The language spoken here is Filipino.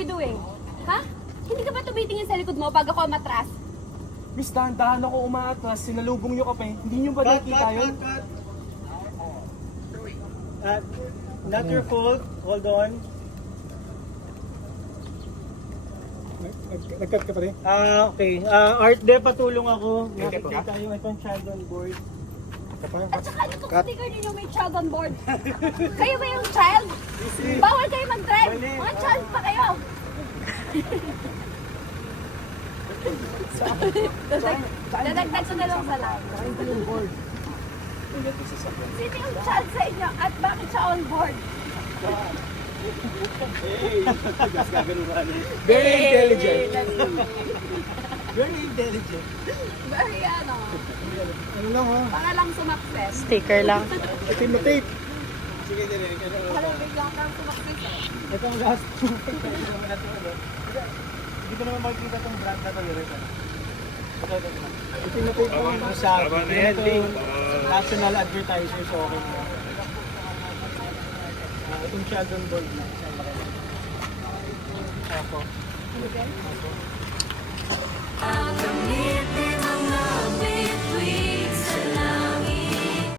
you're doing? Ha? Hindi ka ba tumitingin sa likod mo pag ako matras? Miss, dahan-dahan ako umaatras, sinalubong nyo kape. Hindi nyo ba nakikita yun? Not your fault. Hold on. Nag-cut ka pa rin? Okay. Art de, patulong ako. Nakikita yung itong child on board. At saka ano itong sticker ninyo may child on board? Kayo ba yung child? Bawal kayo mag-drive. Mga child pa kayo. Dadagdag ko na lang sa lang. Sino yung child sa inyo at bakit siya on board? Very intelligent. Very intelligent. Very ano, Ano lang ha? para lang sumakses. Sticker lang. Itim na tape. Sige, dire. Parang biglang kang sumakses eh. Itong last two. Hindi ko naman makikita itong brand na ito. Itim na tape. Ito sa national advertiser, so okay na. Itong child on board na. Ako. Okay.